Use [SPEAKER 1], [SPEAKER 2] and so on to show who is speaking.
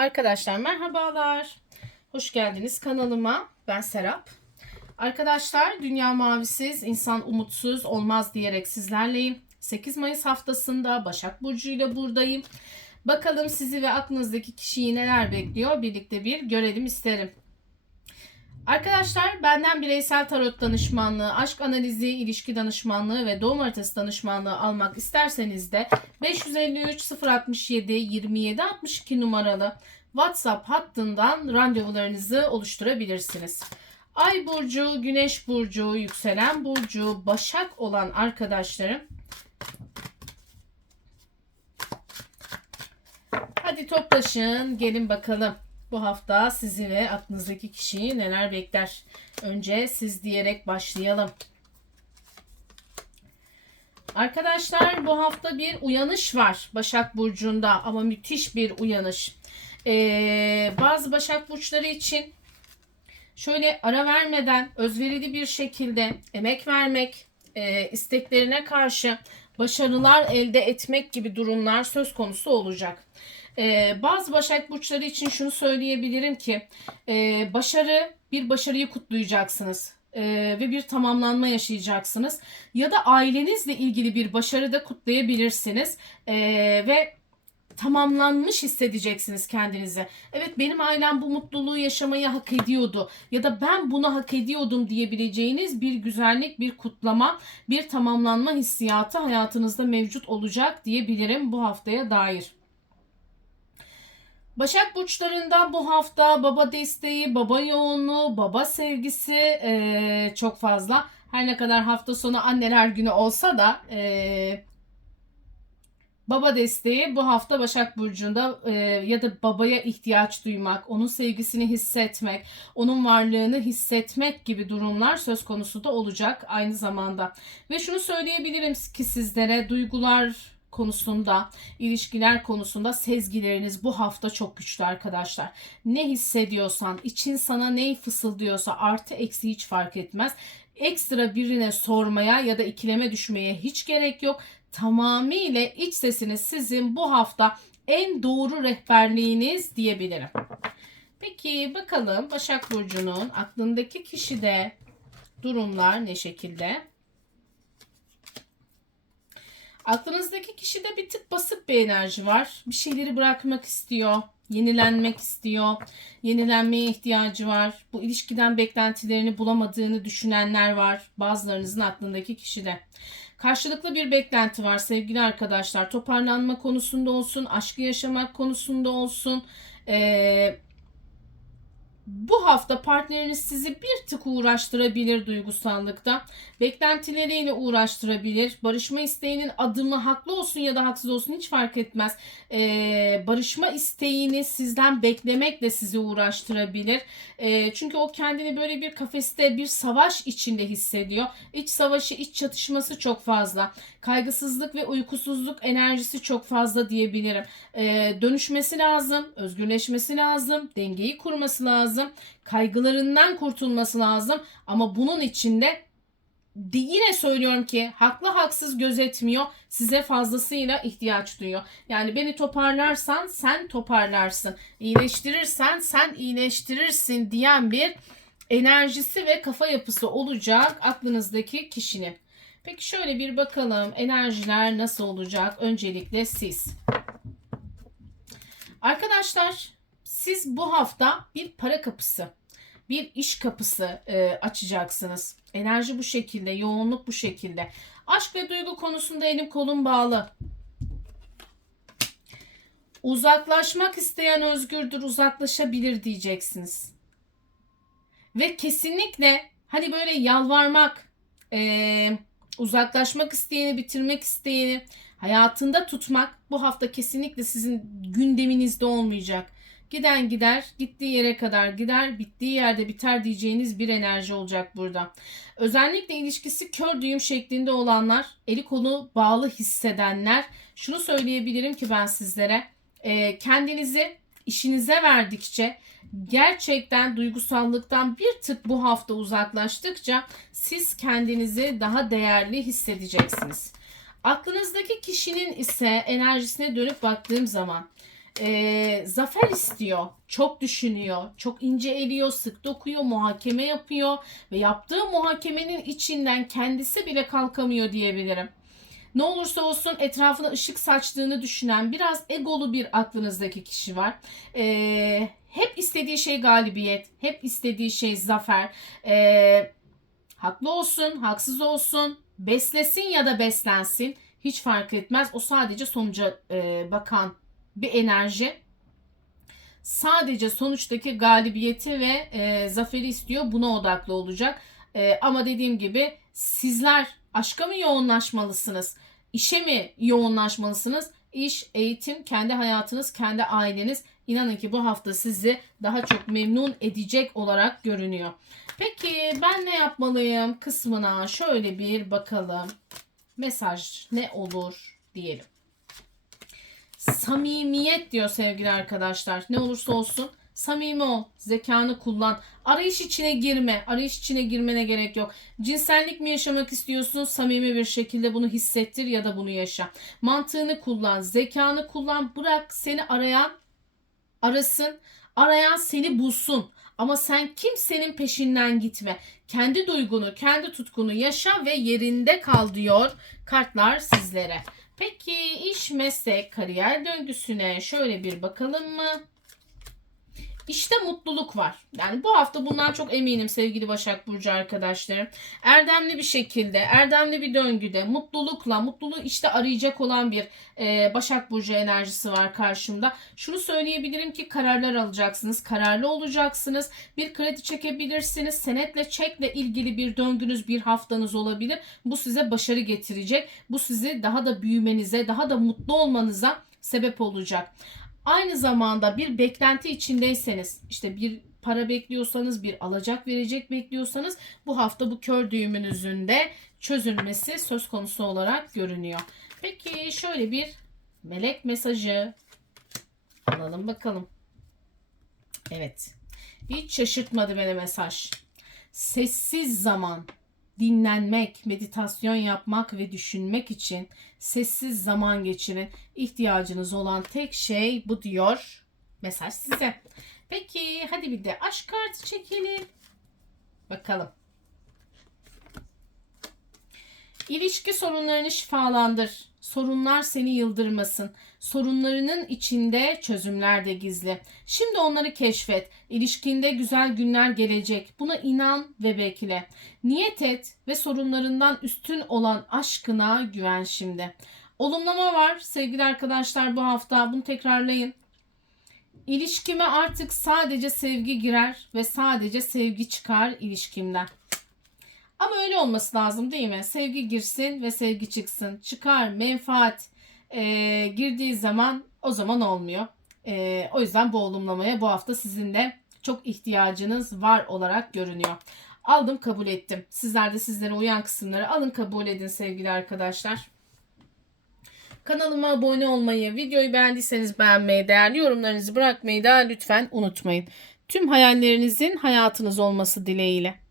[SPEAKER 1] Arkadaşlar merhabalar. Hoş geldiniz kanalıma. Ben Serap. Arkadaşlar Dünya Mavisiz, insan umutsuz olmaz diyerek sizlerleyim. 8 Mayıs haftasında Başak Burcu ile buradayım. Bakalım sizi ve aklınızdaki kişiyi neler bekliyor birlikte bir görelim isterim. Arkadaşlar benden bireysel tarot danışmanlığı, aşk analizi, ilişki danışmanlığı ve doğum haritası danışmanlığı almak isterseniz de 553 067 27 62 numaralı WhatsApp hattından randevularınızı oluşturabilirsiniz. Ay burcu, güneş burcu, yükselen burcu, başak olan arkadaşlarım Hadi toplaşın, gelin bakalım. Bu hafta sizi ve aklınızdaki kişiyi neler bekler? Önce siz diyerek başlayalım. Arkadaşlar bu hafta bir uyanış var Başak Burcu'nda ama müthiş bir uyanış. Ee, bazı Başak Burçları için şöyle ara vermeden özverili bir şekilde emek vermek, e, isteklerine karşı başarılar elde etmek gibi durumlar söz konusu olacak. Ee, bazı Başak Burçları için şunu söyleyebilirim ki e, başarı bir başarıyı kutlayacaksınız e, ve bir tamamlanma yaşayacaksınız. Ya da ailenizle ilgili bir başarı da kutlayabilirsiniz e, ve tamamlanmış hissedeceksiniz kendinizi. Evet benim ailem bu mutluluğu yaşamayı hak ediyordu ya da ben bunu hak ediyordum diyebileceğiniz bir güzellik, bir kutlama, bir tamamlanma hissiyatı hayatınızda mevcut olacak diyebilirim bu haftaya dair. Başak burçlarında bu hafta baba desteği, baba yoğunluğu, baba sevgisi eee, çok fazla. Her ne kadar hafta sonu anneler günü olsa da eee, baba desteği bu hafta Başak Burcu'nda eee, ya da babaya ihtiyaç duymak, onun sevgisini hissetmek, onun varlığını hissetmek gibi durumlar söz konusu da olacak aynı zamanda. Ve şunu söyleyebilirim ki sizlere duygular konusunda, ilişkiler konusunda sezgileriniz bu hafta çok güçlü arkadaşlar. Ne hissediyorsan, için sana ne fısıldıyorsa artı eksi hiç fark etmez. Ekstra birine sormaya ya da ikileme düşmeye hiç gerek yok. Tamamıyla iç sesiniz sizin bu hafta en doğru rehberliğiniz diyebilirim. Peki bakalım Başak Burcu'nun aklındaki kişide durumlar ne şekilde? Aklınızdaki kişide bir tık basık bir enerji var. Bir şeyleri bırakmak istiyor. Yenilenmek istiyor. Yenilenmeye ihtiyacı var. Bu ilişkiden beklentilerini bulamadığını düşünenler var. Bazılarınızın aklındaki kişide. Karşılıklı bir beklenti var sevgili arkadaşlar. Toparlanma konusunda olsun, aşkı yaşamak konusunda olsun. Ee, bu hafta partneriniz sizi bir tık uğraştırabilir duygusallıkta. Beklentileriyle uğraştırabilir. Barışma isteğinin adımı haklı olsun ya da haksız olsun hiç fark etmez. Ee, barışma isteğini sizden beklemekle sizi uğraştırabilir. Ee, çünkü o kendini böyle bir kafeste bir savaş içinde hissediyor. İç savaşı, iç çatışması çok fazla. Kaygısızlık ve uykusuzluk enerjisi çok fazla diyebilirim. Ee, dönüşmesi lazım, özgürleşmesi lazım, dengeyi kurması lazım kaygılarından kurtulması lazım ama bunun içinde de yine söylüyorum ki haklı haksız gözetmiyor. Size fazlasıyla ihtiyaç duyuyor. Yani beni toparlarsan sen toparlarsın. İyileştirirsen sen iyileştirirsin diyen bir enerjisi ve kafa yapısı olacak aklınızdaki kişinin. Peki şöyle bir bakalım enerjiler nasıl olacak? Öncelikle siz. Arkadaşlar siz bu hafta bir para kapısı, bir iş kapısı e, açacaksınız. Enerji bu şekilde, yoğunluk bu şekilde. Aşk ve duygu konusunda elim kolum bağlı. Uzaklaşmak isteyen özgürdür, uzaklaşabilir diyeceksiniz. Ve kesinlikle hani böyle yalvarmak, e, uzaklaşmak isteyeni, bitirmek isteyeni hayatında tutmak bu hafta kesinlikle sizin gündeminizde olmayacak. Giden gider, gittiği yere kadar gider, bittiği yerde biter diyeceğiniz bir enerji olacak burada. Özellikle ilişkisi kör düğüm şeklinde olanlar, eli kolu bağlı hissedenler, şunu söyleyebilirim ki ben sizlere, e, kendinizi işinize verdikçe, gerçekten duygusallıktan bir tık bu hafta uzaklaştıkça siz kendinizi daha değerli hissedeceksiniz. Aklınızdaki kişinin ise enerjisine dönüp baktığım zaman e, zafer istiyor. Çok düşünüyor. Çok ince eliyor, sık dokuyor, muhakeme yapıyor ve yaptığı muhakemenin içinden kendisi bile kalkamıyor diyebilirim. Ne olursa olsun etrafına ışık saçtığını düşünen biraz egolu bir aklınızdaki kişi var. Ee, hep istediği şey galibiyet, hep istediği şey zafer. Ee, haklı olsun, haksız olsun, beslesin ya da beslensin hiç fark etmez. O sadece sonuca e, bakan bir enerji. Sadece sonuçtaki galibiyeti ve e, zaferi istiyor. Buna odaklı olacak. E, ama dediğim gibi sizler aşka mı yoğunlaşmalısınız? İşe mi yoğunlaşmalısınız? İş, eğitim, kendi hayatınız, kendi aileniz. İnanın ki bu hafta sizi daha çok memnun edecek olarak görünüyor. Peki ben ne yapmalıyım kısmına şöyle bir bakalım. Mesaj ne olur diyelim. Samimiyet diyor sevgili arkadaşlar. Ne olursa olsun samimi ol, zekanı kullan. Arayış içine girme. Arayış içine girmene gerek yok. Cinsellik mi yaşamak istiyorsun? Samimi bir şekilde bunu hissettir ya da bunu yaşa. Mantığını kullan, zekanı kullan. Bırak seni arayan arasın. Arayan seni bulsun. Ama sen kimsenin peşinden gitme. Kendi duygunu, kendi tutkunu yaşa ve yerinde kal diyor kartlar sizlere. Peki iş, meslek, kariyer döngüsüne şöyle bir bakalım mı? İşte mutluluk var. Yani bu hafta bundan çok eminim sevgili Başak Burcu arkadaşlarım. Erdemli bir şekilde, erdemli bir döngüde, mutlulukla, mutluluğu işte arayacak olan bir e, Başak Burcu enerjisi var karşımda. Şunu söyleyebilirim ki kararlar alacaksınız, kararlı olacaksınız. Bir kredi çekebilirsiniz. Senetle, çekle ilgili bir döngünüz, bir haftanız olabilir. Bu size başarı getirecek. Bu sizi daha da büyümenize, daha da mutlu olmanıza sebep olacak. Aynı zamanda bir beklenti içindeyseniz işte bir para bekliyorsanız bir alacak verecek bekliyorsanız bu hafta bu kör düğümünüzün de çözülmesi söz konusu olarak görünüyor. Peki şöyle bir melek mesajı alalım bakalım. Evet. Hiç şaşırtmadı beni mesaj. Sessiz zaman dinlenmek, meditasyon yapmak ve düşünmek için sessiz zaman geçirin. İhtiyacınız olan tek şey bu diyor. Mesaj size. Peki hadi bir de aşk kartı çekelim. Bakalım. İlişki sorunlarını şifalandır. Sorunlar seni yıldırmasın. Sorunlarının içinde çözümler de gizli. Şimdi onları keşfet. İlişkinde güzel günler gelecek. Buna inan ve bekle. Niyet et ve sorunlarından üstün olan aşkına güven şimdi. Olumlama var sevgili arkadaşlar bu hafta. Bunu tekrarlayın. İlişkime artık sadece sevgi girer ve sadece sevgi çıkar ilişkimden. Ama öyle olması lazım değil mi? Sevgi girsin ve sevgi çıksın. Çıkar, menfaat e, girdiği zaman o zaman olmuyor. E, o yüzden bu olumlamaya bu hafta sizin de çok ihtiyacınız var olarak görünüyor. Aldım kabul ettim. Sizler de sizlere uyan kısımları alın kabul edin sevgili arkadaşlar. Kanalıma abone olmayı, videoyu beğendiyseniz beğenmeyi, değerli yorumlarınızı bırakmayı da lütfen unutmayın. Tüm hayallerinizin hayatınız olması dileğiyle.